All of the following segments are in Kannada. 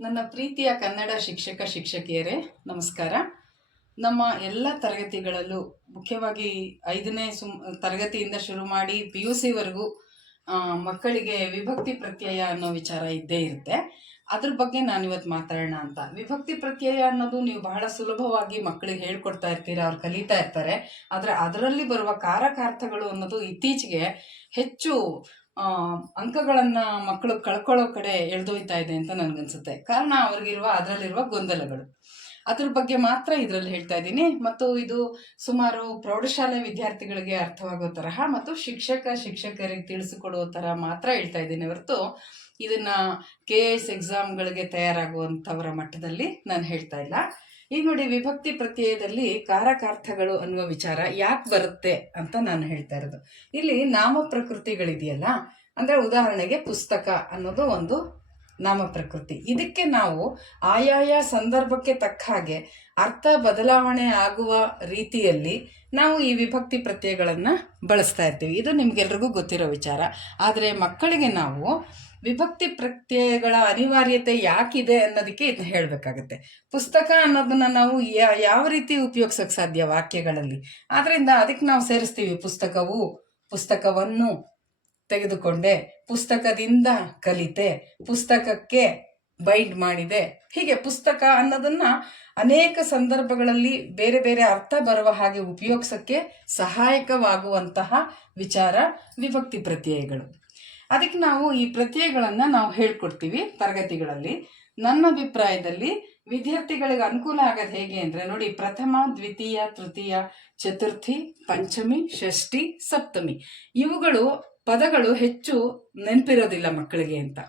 ನನ್ನ ಪ್ರೀತಿಯ ಕನ್ನಡ ಶಿಕ್ಷಕಿಯರೇ ನಮಸ್ಕಾರ. ನಮ್ಮ ಎಲ್ಲ ತರಗತಿಗಳಲ್ಲೂ ಮುಖ್ಯವಾಗಿ 5ನೇ ತರಗತಿಯಿಂದ ಶುರು ಮಾಡಿ PUC ಮಕ್ಕಳಿಗೆ ವಿಭಕ್ತಿ ಪ್ರತ್ಯಯ ಅನ್ನೋ ವಿಚಾರ ಇದ್ದೇ ಇರುತ್ತೆ. ಅದ್ರ ಬಗ್ಗೆ ನಾನಿವತ್ತು ಮಾತಾಡೋಣ ಅಂತ. ವಿಭಕ್ತಿ ಪ್ರತ್ಯಯ ಅನ್ನೋದು ನೀವು ಬಹಳ ಸುಲಭವಾಗಿ ಮಕ್ಕಳಿಗೆ ಹೇಳ್ಕೊಡ್ತಾ ಇರ್ತೀರ, ಅವ್ರು ಕಲಿತಾ ಇರ್ತಾರೆ. ಆದರೆ ಅದರಲ್ಲಿ ಬರುವ ಕಾರಕಾರ್ಥಗಳು ಅನ್ನೋದು ಇತ್ತೀಚೆಗೆ ಹೆಚ್ಚು ಅಂಕಗಳನ್ನ ಮಕ್ಕಳು ಕಳ್ಕೊಳ್ಳೋ ಕಡೆ ಎಳ್ದೊಯ್ತಾ ಇದೆ ಅಂತ ನನ್ಗನ್ಸುತ್ತೆ. ಕಾರಣ ಅದರಲ್ಲಿರುವ ಗೊಂದಲಗಳು. ಅದ್ರ ಬಗ್ಗೆ ಮಾತ್ರ ಇದರಲ್ಲಿ ಹೇಳ್ತಾ ಇದ್ದೀನಿ. ಮತ್ತು ಇದು ಸುಮಾರು ಪ್ರೌಢಶಾಲೆ ವಿದ್ಯಾರ್ಥಿಗಳಿಗೆ ಅರ್ಥವಾಗೋ ತರಹ ಮತ್ತು ಶಿಕ್ಷಕರಿಗೆ ತಿಳಿಸಿಕೊಡುವ ತರ ಮಾತ್ರ ಹೇಳ್ತಾ ಇದ್ದೀನಿ ಹೊರತು ಇದನ್ನ KS ಎಕ್ಸಾಮ್ಗಳಿಗೆ ತಯಾರಾಗುವಂಥವರ ಮಟ್ಟದಲ್ಲಿ ನಾನು ಹೇಳ್ತಾ ಇಲ್ಲ. ಈಗ ನೋಡಿ, ವಿಭಕ್ತಿ ಪ್ರತ್ಯಯದಲ್ಲಿ ಕಾರಕಾರ್ಥಗಳು ಅನ್ನುವ ವಿಚಾರ ಯಾಕೆ ಬರುತ್ತೆ ಅಂತ ನಾನು ಹೇಳ್ತಾ ಇರೋದು. ಇಲ್ಲಿ ನಾಮ ಪ್ರಕೃತಿಗಳಿದೆಯಲ್ಲ, ಅಂದ್ರೆ ಉದಾಹರಣೆಗೆ ಪುಸ್ತಕ ಅನ್ನೋದು ಒಂದು ನಾಮ ಪ್ರಕೃತಿ. ಇದಕ್ಕೆ ನಾವು ಆಯಾಯ ಸಂದರ್ಭಕ್ಕೆ ತಕ್ಕ ಹಾಗೆ ಅರ್ಥ ಬದಲಾವಣೆ ಆಗುವ ರೀತಿಯಲ್ಲಿ ನಾವು ಈ ವಿಭಕ್ತಿ ಪ್ರತ್ಯಯಗಳನ್ನ ಬಳಸ್ತಾ ಇರ್ತೀವಿ. ಇದು ನಿಮ್ಗೆಲ್ರಿಗೂ ಗೊತ್ತಿರೋ ವಿಚಾರ. ಆದರೆ ಮಕ್ಕಳಿಗೆ ನಾವು ವಿಭಕ್ತಿ ಪ್ರತ್ಯಯಗಳ ಅನಿವಾರ್ಯತೆ ಯಾಕಿದೆ ಅನ್ನೋದಕ್ಕೆ ಇದನ್ನ ಹೇಳಬೇಕಾಗತ್ತೆ. ಪುಸ್ತಕ ಅನ್ನೋದನ್ನ ನಾವು ಯಾವ ರೀತಿ ಉಪಯೋಗಿಸೋಕೆ ಸಾಧ್ಯ ವಾಕ್ಯಗಳಲ್ಲಿ? ಆದ್ರಿಂದ ಅದಕ್ಕೆ ನಾವು ಸೇರಿಸ್ತೀವಿ ಪುಸ್ತಕವು, ಪುಸ್ತಕವನ್ನು ತೆಗೆದುಕೊಂಡೆ, ಪುಸ್ತಕದಿಂದ ಕಲಿತೆ, ಪುಸ್ತಕಕ್ಕೆ ಬೈಂಡ್ ಮಾಡಿದೆ. ಹೀಗೆ ಪುಸ್ತಕ ಅನ್ನೋದನ್ನ ಅನೇಕ ಸಂದರ್ಭಗಳಲ್ಲಿ ಬೇರೆ ಬೇರೆ ಅರ್ಥ ಬರುವ ಹಾಗೆ ಉಪಯೋಗಿಸಕ್ಕೆ ಸಹಾಯಕವಾಗುವಂತಹ ವಿಚಾರ ವಿಭಕ್ತಿ ಪ್ರತ್ಯಯಗಳು. ಅದಕ್ಕೆ ನಾವು ಈ ಪ್ರತ್ಯಯಗಳನ್ನ ನಾವು ಹೇಳ್ಕೊಡ್ತೀವಿ ತರಗತಿಗಳಲ್ಲಿ. ನನ್ನ ಅಭಿಪ್ರಾಯದಲ್ಲಿ ವಿದ್ಯಾರ್ಥಿಗಳಿಗೆ ಅನುಕೂಲ ಆಗೋದು ಹೇಗೆ ಅಂದ್ರೆ, ನೋಡಿ, ಪ್ರಥಮ, ದ್ವಿತೀಯ, ತೃತೀಯ, ಚತುರ್ಥಿ, ಪಂಚಮಿ, ಷಷ್ಠಿ, ಸಪ್ತಮಿ ಇವುಗಳು ಪದಗಳು ಹೆಚ್ಚು ನೆನಪಿರೋದಿಲ್ಲ ಮಕ್ಕಳಿಗೆ ಅಂತ.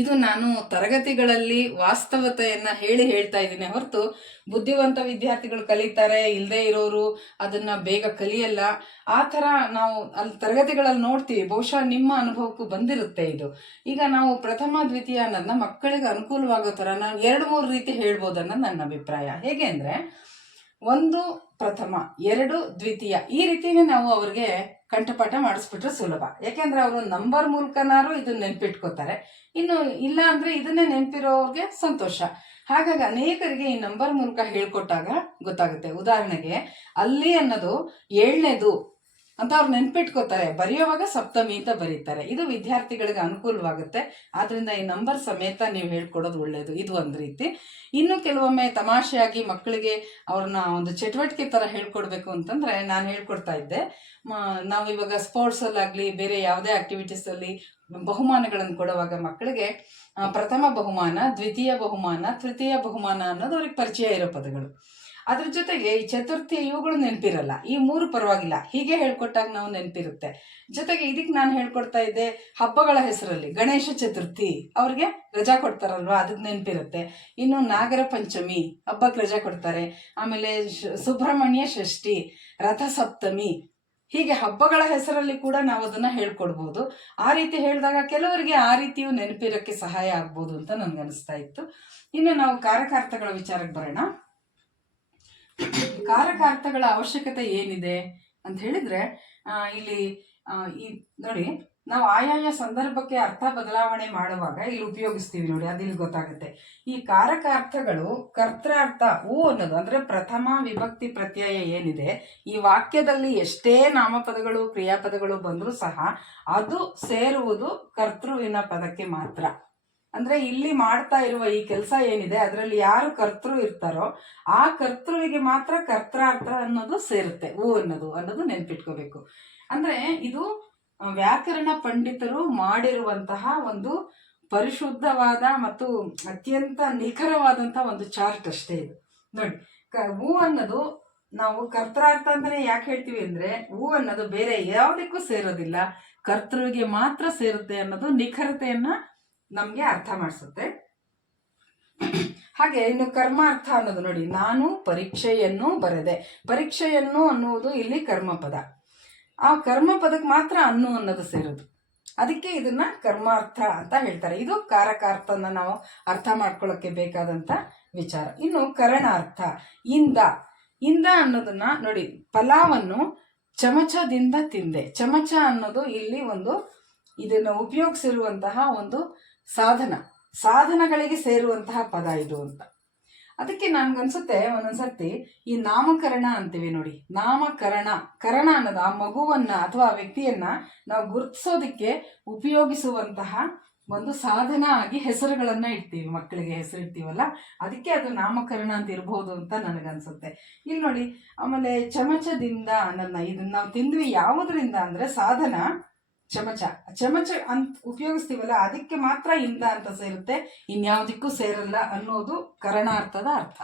ಇದು ನಾನು ತರಗತಿಗಳಲ್ಲಿ ವಾಸ್ತವತೆಯನ್ನ ಹೇಳ್ತಾ ಇದ್ದೀನಿ ಹೊರತು ಬುದ್ಧಿವಂತ ವಿದ್ಯಾರ್ಥಿಗಳು ಕಲಿತಾರೆ, ಇಲ್ಲದೆ ಇರೋರು ಅದನ್ನ ಬೇಗ ಕಲಿಯಲ್ಲ. ಆ ಥರ ನಾವು ಅಲ್ಲಿ ತರಗತಿಗಳಲ್ಲಿ ನೋಡ್ತೀವಿ. ಬಹುಶಃ ನಿಮ್ಮ ಅನುಭವಕ್ಕೂ ಬಂದಿರುತ್ತೆ ಇದು. ಈಗ ನಾವು ಪ್ರಥಮ, ದ್ವಿತೀಯ ಅನ್ನೋದನ್ನ ಮಕ್ಕಳಿಗೆ ಅನುಕೂಲವಾಗೋ ಥರ ನಾನು 2-3 ರೀತಿ ಹೇಳ್ಬೋದು ಅನ್ನೋದು ನನ್ನ ಅಭಿಪ್ರಾಯ. ಹೇಗೆ ಅಂದ್ರೆ, 1 ಪ್ರಥಮ, 2 ದ್ವಿತೀಯ, ಈ ರೀತಿನೇ ನಾವು ಅವ್ರಿಗೆ ಕಂಠಪಾಠ ಮಾಡಿಸ್ಬಿಟ್ರೆ ಸುಲಭ. ಯಾಕೆಂದ್ರೆ ಅವರು ನಂಬರ್ ಮೂಲಕನಾರು ಇದನ್ನ ನೆನ್ಪಿಟ್ಕೋತಾರೆ. ಇನ್ನು ಇಲ್ಲ ಅಂದ್ರೆ ಇದನ್ನೇ ನೆನ್ಪಿರೋರ್ಗೆ ಸಂತೋಷ. ಹಾಗಾಗಿ ಅನೇಕರಿಗೆ ಈ ನಂಬರ್ ಮೂಲಕ ಹೇಳ್ಕೊಟ್ಟಾಗ ಗೊತ್ತಾಗುತ್ತೆ. ಉದಾಹರಣೆಗೆ ಅಲ್ಲಿ ಅನ್ನೋದು 7ನೇದು ಅಂತ ಅವ್ರು ನೆನ್ಪಿಟ್ಕೋತಾರೆ. ಬರೆಯುವಾಗ ಸಪ್ತಮಿ ಅಂತ ಬರೀತಾರೆ. ಇದು ವಿದ್ಯಾರ್ಥಿಗಳಿಗೆ ಅನುಕೂಲವಾಗುತ್ತೆ. ಆದ್ರಿಂದ ಈ ನಂಬರ್ ಸಮೇತ ನೀವು ಹೇಳ್ಕೊಡೋದು ಒಳ್ಳೇದು. ಇದು ಒಂದು ರೀತಿ. ಇನ್ನು ಕೆಲವೊಮ್ಮೆ ತಮಾಷೆಯಾಗಿ ಮಕ್ಕಳಿಗೆ ಅವ್ರನ್ನ ಒಂದು ಚಟುವಟಿಕೆ ತರ ಹೇಳ್ಕೊಡ್ಬೇಕು ಅಂತಂದ್ರೆ ನಾನು ಹೇಳ್ಕೊಡ್ತಾ ಇದ್ದೆ. ನಾವು ಇವಾಗ ಸ್ಪೋರ್ಟ್ಸ್ ಅಲ್ಲಾಗ್ಲಿ ಬೇರೆ ಯಾವುದೇ ಆಕ್ಟಿವಿಟೀಸ್ ಅಲ್ಲಿ ಬಹುಮಾನಗಳನ್ನು ಕೊಡುವಾಗ ಮಕ್ಕಳಿಗೆ ಪ್ರಥಮ ಬಹುಮಾನ, ದ್ವಿತೀಯ ಬಹುಮಾನ, ತೃತೀಯ ಬಹುಮಾನ ಅನ್ನೋದು ಅವ್ರಿಗೆ ಪರಿಚಯ ಇರೋ ಪದಗಳು. ಅದ್ರ ಜೊತೆಗೆ ಈ ಚತುರ್ಥಿ ಇವುಗಳು ನೆನಪಿರಲ್ಲ. ಈ 3 ಪರವಾಗಿಲ್ಲ, ಹೀಗೆ ಹೇಳ್ಕೊಟ್ಟಾಗ ನಾವು ನೆನಪಿರುತ್ತೆ. ಜೊತೆಗೆ ಇದಕ್ಕೆ ನಾನು ಹೇಳ್ಕೊಡ್ತಾ ಇದ್ದೆ ಹಬ್ಬಗಳ ಹೆಸರಲ್ಲಿ ಗಣೇಶ ಚತುರ್ಥಿ ಅವ್ರಿಗೆ ರಜಾ ಕೊಡ್ತಾರಲ್ವಾ, ಅದಕ್ಕೆ ನೆನಪಿರುತ್ತೆ. ಇನ್ನು ನಾಗರ ಪಂಚಮಿ ಹಬ್ಬಕ್ಕೆ ರಜಾ ಕೊಡ್ತಾರೆ. ಆಮೇಲೆ ಸುಬ್ರಹ್ಮಣ್ಯ ಷಷ್ಠಿ, ರಥ ಸಪ್ತಮಿ, ಹೀಗೆ ಹಬ್ಬಗಳ ಹೆಸರಲ್ಲಿ ಕೂಡ ನಾವು ಅದನ್ನ ಹೇಳ್ಕೊಡ್ಬೋದು. ಆ ರೀತಿ ಹೇಳಿದಾಗ ಕೆಲವರಿಗೆ ಆ ರೀತಿಯು ನೆನಪಿರಕ್ಕೆ ಸಹಾಯ ಆಗ್ಬೋದು ಅಂತ ನನ್ಗನ್ನಿಸ್ತಾ ಇತ್ತು. ಇನ್ನು ನಾವು ಕಾರಕಾರ್ಥಗಳ ವಿಚಾರಕ್ಕೆ ಬರೋಣ. ಕಾರಕಾರ್ಥಗಳ ಅವಶ್ಯಕತೆ ಏನಿದೆ ಅಂತ ಹೇಳಿದ್ರೆ, ಇಲ್ಲಿ ನೋಡಿ, ನಾವು ಆಯಾಯ ಸಂದರ್ಭಕ್ಕೆ ಅರ್ಥ ಬದಲಾವಣೆ ಮಾಡುವಾಗ ಇಲ್ಲಿ ಉಪಯೋಗಿಸ್ತೀವಿ ನೋಡಿ, ಅದಿಲ್ಲಿ ಗೊತ್ತಾಗುತ್ತೆ. ಈ ಕಾರಕಾರ್ಥಗಳು ಕರ್ತಾರ್ಥ ಅನ್ನೋದು ಅಂದ್ರೆ ಪ್ರಥಮ ವಿಭಕ್ತಿ ಪ್ರತ್ಯಯ ಏನಿದೆ, ಈ ವಾಕ್ಯದಲ್ಲಿ ಎಷ್ಟೇ ನಾಮಪದಗಳು ಕ್ರಿಯಾಪದಗಳು ಬಂದರೂ ಸಹ ಅದು ಸೇರುವುದು ಕರ್ತೃವಿನ ಪದಕ್ಕೆ ಮಾತ್ರ. ಅಂದ್ರೆ ಇಲ್ಲಿ ಮಾಡ್ತಾ ಇರುವ ಈ ಕೆಲಸ ಏನಿದೆ ಅದರಲ್ಲಿ ಯಾರು ಕರ್ತೃ ಇರ್ತಾರೋ ಆ ಕರ್ತೃವಿಗೆ ಮಾತ್ರ ಕರ್ತಾರ್ಥ ಅನ್ನೋದು ಸೇರುತ್ತೆ. ಅನ್ನೋದು ನೆನ್ಪಿಟ್ಕೋಬೇಕು. ಅಂದ್ರೆ ಇದು ವ್ಯಾಕರಣ ಪಂಡಿತರು ಮಾಡಿರುವಂತಹ ಒಂದು ಪರಿಶುದ್ಧವಾದ ಮತ್ತು ಅತ್ಯಂತ ನಿಖರವಾದಂತಹ ಒಂದು ಚಾರ್ಟ್ ಅಷ್ಟೇ ಇದು. ನೋಡಿ, ಅನ್ನೋದು ನಾವು ಕರ್ತಾರ್ಥ ಅಂತಾನೆ ಯಾಕೆ ಹೇಳ್ತೀವಿ ಅಂದ್ರೆ, ಅನ್ನೋದು ಬೇರೆ ಯಾವುದಕ್ಕೂ ಸೇರೋದಿಲ್ಲ, ಕರ್ತೃವಿಗೆ ಮಾತ್ರ ಸೇರುತ್ತೆ ಅನ್ನೋದು ನಿಖರತೆಯನ್ನ ನಮ್ಗೆ ಅರ್ಥ ಮಾಡಿಸುತ್ತೆ. ಹಾಗೆ ಇನ್ನು ಕರ್ಮಾರ್ಥ ಅನ್ನೋದು ನೋಡಿ, ನಾನು ಪರೀಕ್ಷೆಯನ್ನು ಬರೆದೆ. ಪರೀಕ್ಷೆಯನ್ನು ಅನ್ನುವುದು ಇಲ್ಲಿ ಕರ್ಮಪದ. ಆ ಕರ್ಮಪದಕ್ಕೆ ಮಾತ್ರ ಅನ್ನೋದು ಸೇರೋದು. ಅದಕ್ಕೆ ಇದನ್ನ ಕರ್ಮಾರ್ಥ ಅಂತ ಹೇಳ್ತಾರೆ. ಇದು ಕಾರಕಾರ್ಥನ ನಾವು ಅರ್ಥ ಮಾಡ್ಕೊಳ್ಳೋಕೆ ಬೇಕಾದಂತ ವಿಚಾರ. ಇನ್ನು ಕರಣಾರ್ಥ, ಇಂದ ಅನ್ನೋದನ್ನ ನೋಡಿ, ಫಲಾವನ್ನು ಚಮಚದಿಂದ ತಿಂದೆ. ಚಮಚ ಅನ್ನೋದು ಇಲ್ಲಿ ಇದನ್ನು ಉಪಯೋಗಿಸಿರುವಂತಹ ಒಂದು ಸಾಧನ. ಸಾಧನಗಳಿಗೆ ಸೇರುವಂತಹ ಪದ ಇದು ಅಂತ. ಅದಕ್ಕೆ ನನ್ಗನ್ಸುತ್ತೆ ಒಂದೊಂದ್ಸರ್ತಿ ಈ ನಾಮಕರಣ ಅಂತೀವಿ ನೋಡಿ, ಕರಣ ಅನ್ನೋದು ಆ ಮಗುವನ್ನ ಅಥವಾ ಆ ವ್ಯಕ್ತಿಯನ್ನ ನಾವು ಗುರುತಿಸೋದಿಕ್ಕೆ ಉಪಯೋಗಿಸುವಂತಹ ಒಂದು ಸಾಧನ ಆಗಿ ಹೆಸರುಗಳನ್ನ ಇಡ್ತೀವಿ, ಮಕ್ಕಳಿಗೆ ಹೆಸರು ಇಡ್ತೀವಲ್ಲ, ಅದಕ್ಕೆ ಅದು ನಾಮಕರಣ ಅಂತ ಇರ್ಬೋದು ಅಂತ ನನಗನ್ಸುತ್ತೆ. ಇಲ್ಲಿ ನೋಡಿ, ಆಮೇಲೆ ಚಮಚದಿಂದ ಇದನ್ನ ನಾವು ತಿಂದ್ವಿ ಯಾವುದರಿಂದ ಅಂದ್ರೆ ಸಾಧನ ಚಮಚ ಅಂತ ಉಪಯೋಗಿಸ್ತೀವಲ್ಲ, ಅದಕ್ಕೆ ಮಾತ್ರ ಇಂದ ಅಂತ ಸೇರುತ್ತೆ, ಇನ್ಯಾವುದಕ್ಕೂ ಸೇರಲ್ಲ ಅನ್ನೋದು ಕರಣಾರ್ಥದ ಅರ್ಥ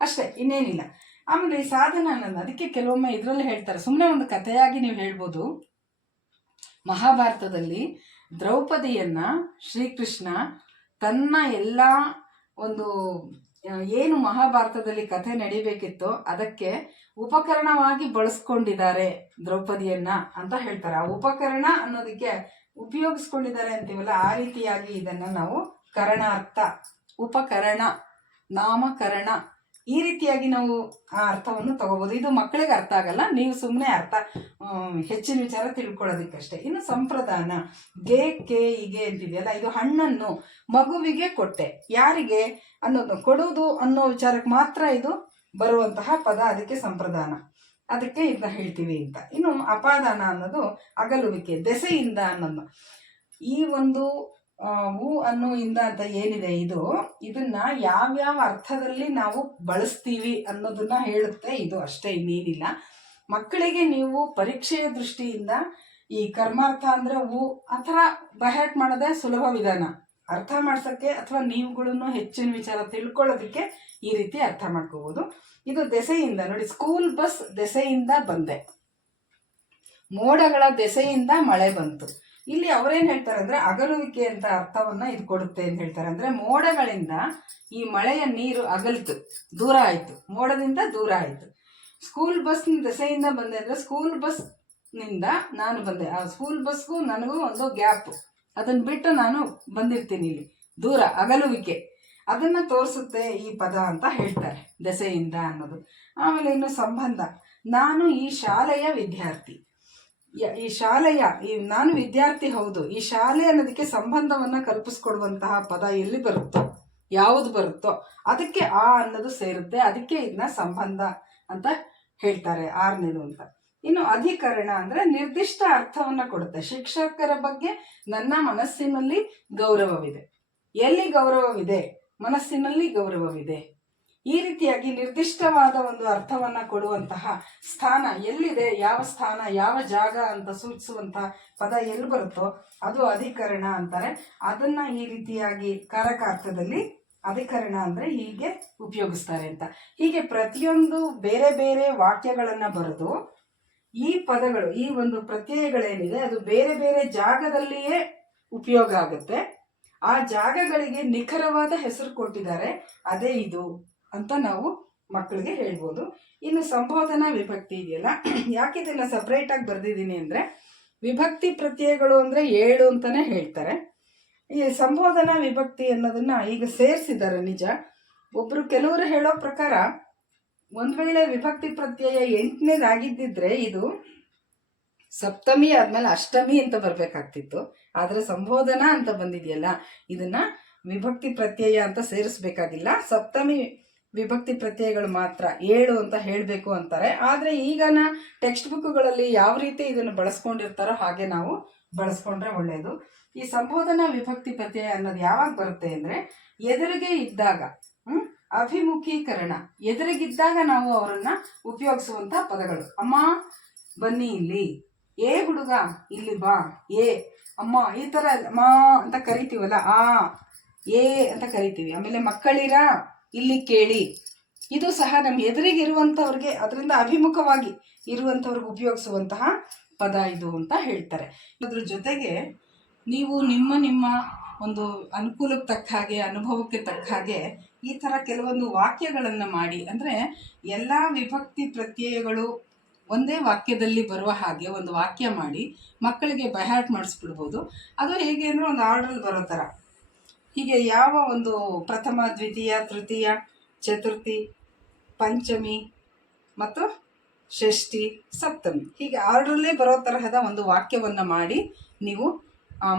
ಅಷ್ಟೇ, ಇನ್ನೇನಿಲ್ಲ. ಆಮೇಲೆ ಈ ಸಾಧನ ಅನ್ನೋದು ಅದಕ್ಕೆ ಕೆಲವೊಮ್ಮೆ ಇದರಲ್ಲಿ ಹೇಳ್ತಾರೆ, ಸುಮ್ಮನೆ ಒಂದು ಕಥೆಯಾಗಿ ನೀವು ಹೇಳ್ಬೋದು. ಮಹಾಭಾರತದಲ್ಲಿ ದ್ರೌಪದಿಯನ್ನ ಶ್ರೀಕೃಷ್ಣ ತನ್ನ ಎಲ್ಲ ಒಂದು ಏನು ಮಹಾಭಾರತದಲ್ಲಿ ಕಥೆ ನಡಿಬೇಕಿತ್ತೋ ಅದಕ್ಕೆ ಉಪಕರಣವಾಗಿ ಬಳಸ್ಕೊಂಡಿದ್ದಾರೆ ದ್ರೌಪದಿಯನ್ನ ಅಂತ ಹೇಳ್ತಾರೆ. ಆ ಉಪಕರಣ ಅನ್ನೋದಕ್ಕೆ ಉಪಯೋಗಿಸ್ಕೊಂಡಿದ್ದಾರೆ ಅಂತೀವಲ್ಲ, ಆ ರೀತಿಯಾಗಿ ಇದನ್ನ ನಾವು ಕರಣಾರ್ಥ, ಉಪಕರಣ, ನಾಮಕರಣ, ಈ ರೀತಿಯಾಗಿ ನಾವು ಆ ಅರ್ಥವನ್ನು ತಗೋಬಹುದು. ಇದು ಮಕ್ಕಳಿಗೆ ಅರ್ಥ ಆಗಲ್ಲ, ನೀವು ಸುಮ್ಮನೆ ಹೆಚ್ಚಿನ ವಿಚಾರ ತಿಳ್ಕೊಳ್ಳೋದಕ್ಕಷ್ಟೇ. ಇನ್ನು ಸಂಪ್ರದಾನ, ಕೆ ಹೀಗೆ ಅಂತಿದೆಯಲ್ಲ, ಇದು ಹಣ್ಣನ್ನು ಮಗುವಿಗೆ ಕೊಟ್ಟೆ, ಯಾರಿಗೆ ಅನ್ನೋದು ಕೊಡುವುದು ಅನ್ನೋ ವಿಚಾರಕ್ಕೆ ಮಾತ್ರ ಇದು ಬರುವಂತಹ ಪದ, ಅದಕ್ಕೆ ಸಂಪ್ರದಾನ, ಅದಕ್ಕೆ ಇದನ್ನ ಹೇಳ್ತೀವಿ ಅಂತ. ಇನ್ನು ಅಪಾದಾನ ಅನ್ನೋದು ಅಗಲುವಿಕೆ, ದೆಸೆಯಿಂದ ಅನ್ನೋದು. ಈ ಒಂದು ಅನ್ನೋ ಇಂದ ಅಂತ ಏನಿದೆ ಇದನ್ನ ಯಾವ್ಯಾವ ಅರ್ಥದಲ್ಲಿ ನಾವು ಬಳಸ್ತೀವಿ ಅನ್ನೋದನ್ನ ಹೇಳುತ್ತೆ ಇದು, ಅಷ್ಟೇ, ಇನ್ನೇನಿಲ್ಲ. ಮಕ್ಕಳಿಗೆ ನೀವು ಪರೀಕ್ಷೆಯ ದೃಷ್ಟಿಯಿಂದ ಈ ಕರ್ಮಾರ್ಥ ಅಂದ್ರೆ ಆ ಥರ ಬಹ್ಯಾಟ್ ಮಾಡೋದೇ ಸುಲಭ ವಿಧಾನ ಅರ್ಥ ಮಾಡ್ಸಕ್ಕೆ, ಅಥವಾ ನೀವುಗಳನ್ನು ಹೆಚ್ಚಿನ ವಿಚಾರ ತಿಳ್ಕೊಳ್ಳೋದಕ್ಕೆ ಈ ರೀತಿ ಅರ್ಥ ಮಾಡ್ಕೋಬಹುದು. ಇದು ದೆಸೆಯಿಂದ ನೋಡಿ, ಸ್ಕೂಲ್ ಬಸ್ ದೆಸೆಯಿಂದ ಬಂದೆ, ಮೋಡಗಳ ದೆಸೆಯಿಂದ ಮಳೆ ಬಂತು. ಇಲ್ಲಿ ಅವರೇನ್ ಹೇಳ್ತಾರೆ ಅಂದ್ರೆ ಅಗಲುವಿಕೆ ಅಂತ ಅರ್ಥವನ್ನ ಇದು ಕೊಡುತ್ತೆ ಅಂತ ಹೇಳ್ತಾರೆ. ಅಂದ್ರೆ ಮೋಡಗಳಿಂದ ಈ ಮಳೆಯ ನೀರು ಅಗಲ್ತು, ದೂರ ಆಯ್ತು, ಮೋಡದಿಂದ ದೂರ ಆಯ್ತು. ಸ್ಕೂಲ್ ಬಸ್ ದೆಸೆಯಿಂದ ಬಂದೆ ಅಂದ್ರೆ ಸ್ಕೂಲ್ ಬಸ್ ನಿಂದ ನಾನು ಬಂದೆ, ಆ ಸ್ಕೂಲ್ ಬಸ್ಗೂ ನನಗೂ ಒಂದು ಗ್ಯಾಪ್, ಅದನ್ನ ಬಿಟ್ಟು ನಾನು ಬಂದಿರ್ತೀನಿ, ಇಲ್ಲಿ ದೂರ, ಅಗಲುವಿಕೆ, ಅದನ್ನ ತೋರಿಸುತ್ತೆ ಈ ಪದ ಅಂತ ಹೇಳ್ತಾರೆ, ದೆಸೆಯಿಂದ ಅನ್ನೋದು. ಆಮೇಲೆ ಇನ್ನು ಸಂಬಂಧ, ನಾನು ಈ ಶಾಲೆಯ ವಿದ್ಯಾರ್ಥಿ, ಈ ಶಾಲೆಯ ನಾನು ವಿದ್ಯಾರ್ಥಿ ಹೌದು, ಈ ಶಾಲೆ ಅನ್ನೋದಕ್ಕೆ ಸಂಬಂಧವನ್ನ ಕಲ್ಪಿಸ್ಕೊಡುವಂತಹ ಪದ ಎಲ್ಲಿ ಬರುತ್ತೋ, ಯಾವುದು ಬರುತ್ತೋ ಅದಕ್ಕೆ ಆ ಅನ್ನೋದು ಸೇರುತ್ತೆ, ಅದಕ್ಕೆ ಇದನ್ನ ಸಂಬಂಧ ಅಂತ ಹೇಳ್ತಾರೆ, ಆರನೇದು ಅಂತ. ಇನ್ನು ಅಧಿಕರಣ ಅಂದ್ರೆ ನಿರ್ದಿಷ್ಟ ಅರ್ಥವನ್ನ ಕೊಡುತ್ತೆ. ಶಿಕ್ಷಕರ ಬಗ್ಗೆ ನನ್ನ ಮನಸ್ಸಿನಲ್ಲಿ ಗೌರವವಿದೆ, ಎಲ್ಲಿ ಗೌರವವಿದೆ, ಮನಸ್ಸಿನಲ್ಲಿ ಗೌರವವಿದೆ, ಈ ರೀತಿಯಾಗಿ ನಿರ್ದಿಷ್ಟವಾದ ಒಂದು ಅರ್ಥವನ್ನ ಕೊಡುವಂತಹ ಸ್ಥಾನ ಎಲ್ಲಿದೆ, ಯಾವ ಸ್ಥಾನ, ಯಾವ ಜಾಗ ಅಂತ ಸೂಚಿಸುವಂತಹ ಪದ ಎಲ್ಲಿ ಬರುತ್ತೋ ಅದು ಅಧಿಕರಣ ಅಂತಾರೆ. ಅದನ್ನ ಈ ರೀತಿಯಾಗಿ ಕಾರಕಾರ್ಥದಲ್ಲಿ ಅಧಿಕರಣ ಅಂದ್ರೆ ಹೀಗೆ ಉಪಯೋಗಿಸ್ತಾರೆ ಅಂತ. ಹೀಗೆ ಪ್ರತಿಯೊಂದು ಬೇರೆ ಬೇರೆ ವಾಕ್ಯಗಳನ್ನ ಬರೆದು ಈ ಪದಗಳು, ಈ ಒಂದು ಪ್ರತ್ಯಯಗಳೇನಿದೆ ಅದು ಬೇರೆ ಬೇರೆ ಜಾಗದಲ್ಲಿಯೇ ಉಪಯೋಗ ಆಗುತ್ತೆ. ಆ ಜಾಗಗಳಿಗೆ ನಿಖರವಾದ ಹೆಸರು ಕೊಟ್ಟಿದ್ದಾರೆ, ಅದೇ ಇದು ಅಂತ ನಾವು ಮಕ್ಕಳಿಗೆ ಹೇಳ್ಬೋದು. ಇನ್ನು ಸಂಬೋಧನಾ ವಿಭಕ್ತಿ ಇದೆಯಲ್ಲ, ಯಾಕೆ ಇದನ್ನ ಸಪ್ರೇಟ್ ಆಗಿ ಬರೆದಿದ್ದೀನಿ ಅಂದ್ರೆ ವಿಭಕ್ತಿ ಪ್ರತ್ಯಯಗಳು ಅಂದ್ರೆ 7 ಅಂತಾನೆ ಹೇಳ್ತಾರೆ. ಈ ಸಂಬೋಧನಾ ವಿಭಕ್ತಿ ಅನ್ನೋದನ್ನ ಈಗ ಸೇರಿಸಿದ್ದಾರೆ ನಿಜ. ಕೆಲವರು ಹೇಳೋ ಪ್ರಕಾರ ಒಂದ್ ವೇಳೆ ವಿಭಕ್ತಿ ಪ್ರತ್ಯಯ 8ನೇದಾಗಿದ್ದಿದ್ರೆ ಇದು ಸಪ್ತಮಿ ಆದ್ಮೇಲೆ ಅಷ್ಟಮಿ ಅಂತ ಬರ್ಬೇಕಾಗ್ತಿತ್ತು. ಆದ್ರೆ ಸಂಬೋಧನಾ ಅಂತ ಬಂದಿದೆಯಲ್ಲ, ಇದನ್ನ ವಿಭಕ್ತಿ ಪ್ರತ್ಯಯ ಅಂತ ಸೇರಿಸ್ಬೇಕಾಗಿಲ್ಲ, ಸಪ್ತಮಿ ವಿಭಕ್ತಿ ಪ್ರತ್ಯಯಗಳು ಮಾತ್ರ 7 ಅಂತ ಹೇಳಬೇಕು ಅಂತಾರೆ. ಆದರೆ ಈಗನ ಟೆಕ್ಸ್ಟ್ ಬುಕ್ಗಳಲ್ಲಿ ಯಾವ ರೀತಿ ಇದನ್ನು ಬಳಸ್ಕೊಂಡಿರ್ತಾರೋ ಹಾಗೆ ನಾವು ಬಳಸ್ಕೊಂಡ್ರೆ ಒಳ್ಳೆಯದು. ಈ ಸಂಬೋಧನಾ ವಿಭಕ್ತಿ ಪ್ರತ್ಯಯ ಅನ್ನೋದು ಯಾವಾಗ ಬರುತ್ತೆ ಅಂದರೆ ಎದುರಿಗೆ ಇದ್ದಾಗ, ಅಭಿಮುಖೀಕರಣ, ಎದುರಿಗಿದ್ದಾಗ ನಾವು ಅವರನ್ನ ಉಪಯೋಗಿಸುವಂಥ ಪದಗಳು. ಅಮ್ಮ ಬನ್ನಿ ಇಲ್ಲಿ, ಏ ಹುಡುಗ ಇಲ್ಲಿ ಬಾ, ಏ ಅಮ್ಮ, ಈ ಥರ ಮಾ ಅಂತ ಕರಿತೀವಲ್ಲ, ಆ ಏ ಅಂತ ಕರಿತೀವಿ. ಆಮೇಲೆ ಮಕ್ಕಳಿರ ಇಲ್ಲಿ ಕೇಳಿ, ಇದು ಸಹ ನಮ್ಮ ಎದುರಿಗಿರುವಂಥವ್ರಿಗೆ, ಅದರಿಂದ ಅಭಿಮುಖವಾಗಿ ಇರುವಂಥವ್ರಿಗೆ ಉಪಯೋಗಿಸುವಂತಹ ಪದ ಇದು ಅಂತ ಹೇಳ್ತಾರೆ. ಅದ್ರ ಜೊತೆಗೆ ನೀವು ನಿಮ್ಮ ಒಂದು ಅನುಕೂಲಕ್ಕೆ ತಕ್ಕ ಹಾಗೆ, ಅನುಭವಕ್ಕೆ ತಕ್ಕ ಹಾಗೆ ಈ ಥರ ಕೆಲವೊಂದು ವಾಕ್ಯಗಳನ್ನು ಮಾಡಿ, ಅಂದರೆ ಎಲ್ಲ ವಿಭಕ್ತಿ ಪ್ರತ್ಯಯಗಳು ಒಂದೇ ವಾಕ್ಯದಲ್ಲಿ ಬರುವ ಹಾಗೆ ಒಂದು ವಾಕ್ಯ ಮಾಡಿ ಮಕ್ಕಳಿಗೆ ಬೈಹಾರ್ಟ್ ಮಾಡಿಸ್ಬಿಡ್ಬೋದು. ಅದು ಹೇಗೆ ಅಂದರೆ ಒಂದು ಆರ್ಡ್ರಲ್ಲಿ ಬರೋ ಥರ, ಹೀಗೆ ಯಾವ ಒಂದು ಪ್ರಥಮ, ದ್ವಿತೀಯ, ತೃತೀಯ, ಚತುರ್ಥಿ, ಪಂಚಮಿ ಮತ್ತು ಷಷ್ಠಿ, ಸಪ್ತಮಿ, ಹೀಗೆ ಆರ್ಡ್ರಲ್ಲೇ ಬರೋ ತರಹದ ಒಂದು ವಾಕ್ಯವನ್ನು ಮಾಡಿ ನೀವು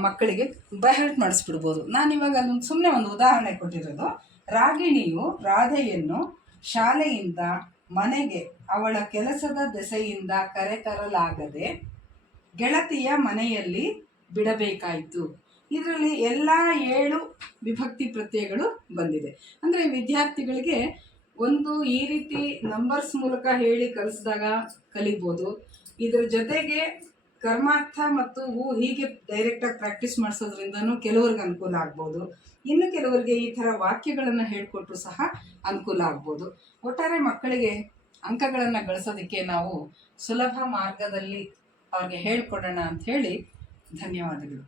ಮಕ್ಕಳಿಗೆ ಬೈಹರ್ಟ್ ಮಾಡಿಸ್ಬಿಡ್ಬೋದು. ನಾನಿವಾಗ ಅಲ್ಲೊಂದು ಸುಮ್ಮನೆ ಒಂದು ಉದಾಹರಣೆ ಕೊಟ್ಟಿರೋದು. ರಾಗಿಣಿಯು ರಾಧೆಯನ್ನು ಶಾಲೆಯಿಂದ ಮನೆಗೆ ಅವಳ ಕೆಲಸದ ದೆಸೆಯಿಂದ ಕರೆತರಲಾಗದೆ ಗೆಳತಿಯ ಮನೆಯಲ್ಲಿ ಬಿಡಬೇಕಾಯಿತು. ಇದರಲ್ಲಿ ಎಲ್ಲ 7 ವಿಭಕ್ತಿ ಪ್ರತ್ಯಯಗಳು ಬಂದಿದೆ. ಅಂದರೆ ವಿದ್ಯಾರ್ಥಿಗಳಿಗೆ ಒಂದು ಈ ರೀತಿ ನಂಬರ್ಸ್ ಮೂಲಕ ಹೇಳಿ ಕಲಿಸಿದಾಗ ಕಲಿಬೋದು. ಇದರ ಜೊತೆಗೆ ಕರ್ಮಾರ್ಥ ಮತ್ತು ಹೀಗೆ ಡೈರೆಕ್ಟಾಗಿ ಪ್ರಾಕ್ಟೀಸ್ ಮಾಡಿಸೋದ್ರಿಂದನೂ ಕೆಲವ್ರಿಗೆ ಅನುಕೂಲ ಆಗ್ಬೋದು. ಇನ್ನು ಕೆಲವರಿಗೆ ಈ ಥರ ವಾಕ್ಯಗಳನ್ನು ಹೇಳಿಕೊಟ್ರು ಸಹ ಅನುಕೂಲ ಆಗ್ಬೋದು. ಒಟ್ಟಾರೆ ಮಕ್ಕಳಿಗೆ ಅಂಕಗಳನ್ನು ಗಳಿಸೋದಕ್ಕೆ ನಾವು ಸುಲಭ ಮಾರ್ಗದಲ್ಲಿ ಅವ್ರಿಗೆ ಹೇಳ್ಕೊಡೋಣ ಅಂಥೇಳಿ ಧನ್ಯವಾದಗಳು.